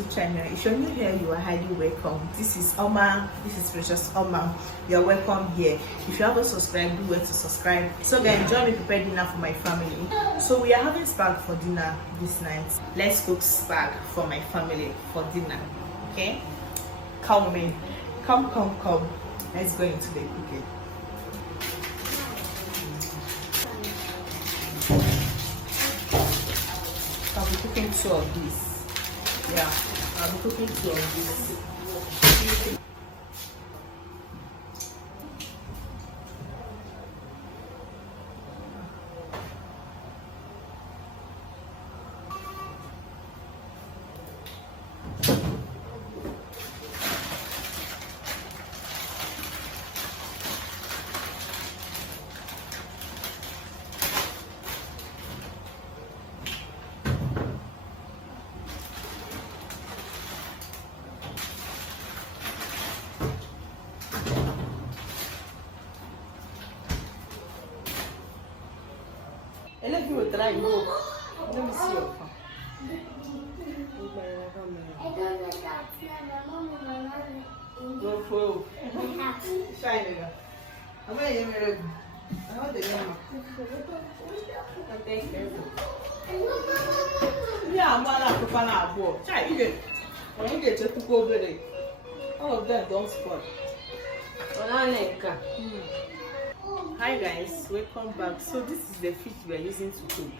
YouTube channel. If you're new here, you are highly welcome. This is Oma. This is Precious Oma. You're welcome here. If you haven't subscribed, do where to subscribe. So guys, join me prepare dinner for my family. So we are having spag for dinner this night. Let's cook spag for my family for dinner. Okay? Come in. Come. Let's go into the cooking. I'll be cooking 2 of these. Yeah, I'll be cooking 2 of these. And if you will try, look. Let me see your phone. Go for shine it. I'm going to get I want the name. Yeah, I'm going to put on our board. Try it. When you get to go over it, all of them don't spoil. Hi guys, welcome back. So this is the fish we are using to cook.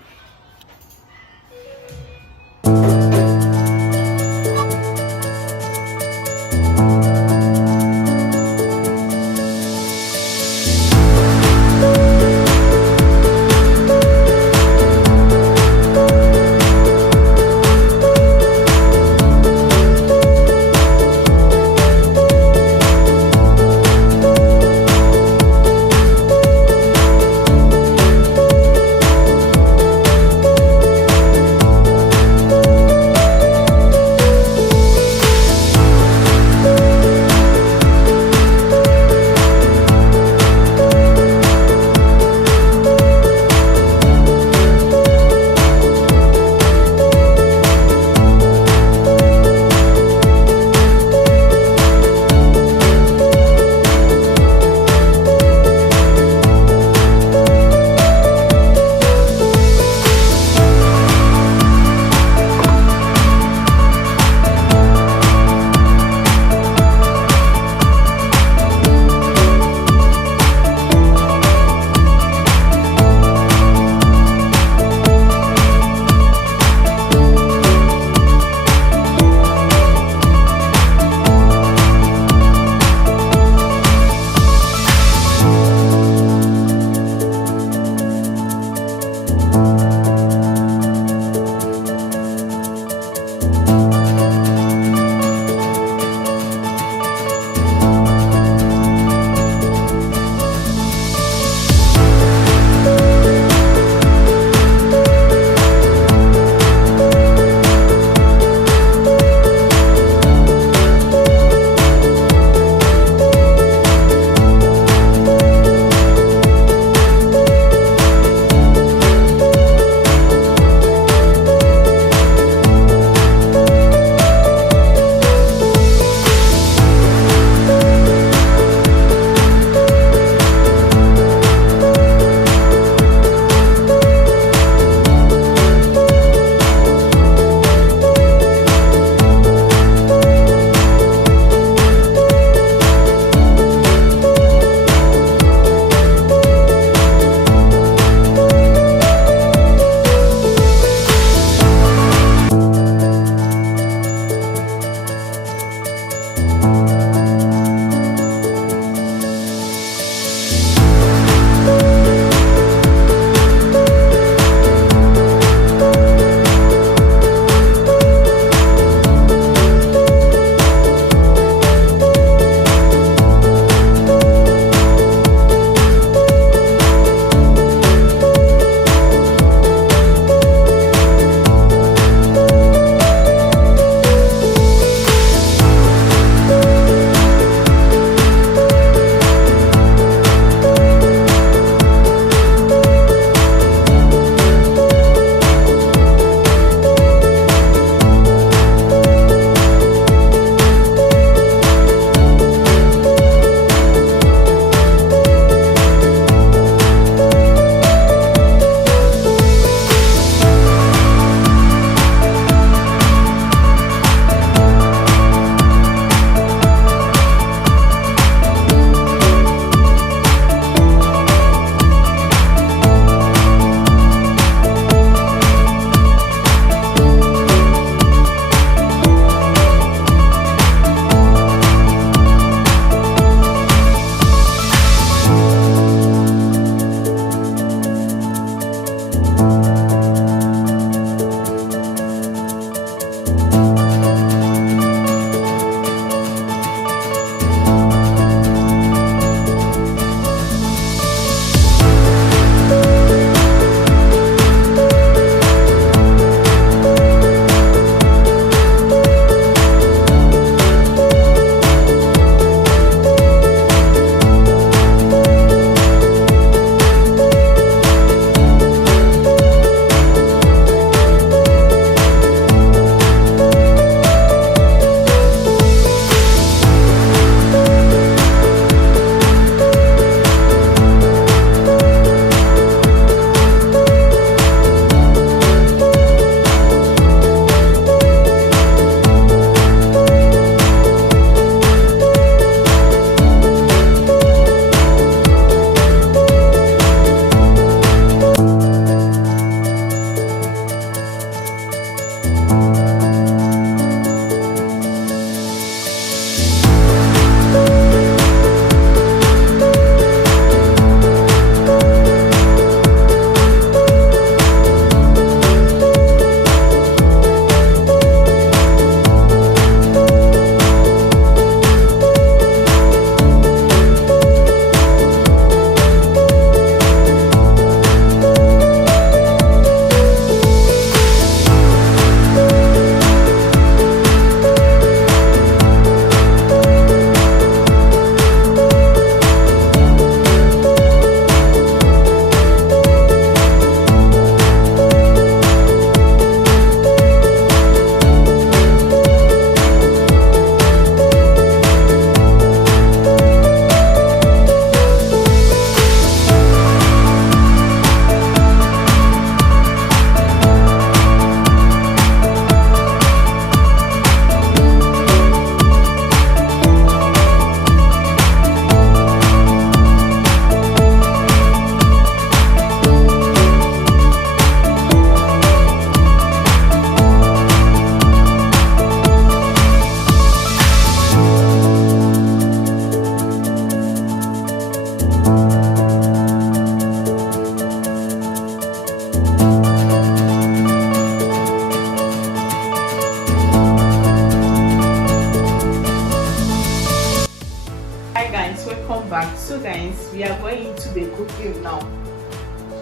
back. So guys, we are going into the cooking now.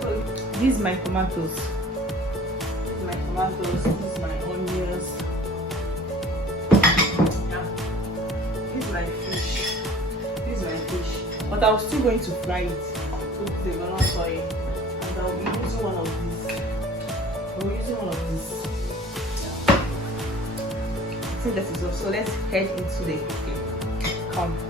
So these are my tomatoes. This is my onions. Yeah. This is my fish. But I'm still going to fry it with the groundnut oil, and I'll be using one of these. I think that is all. So let's head into the cooking. Come.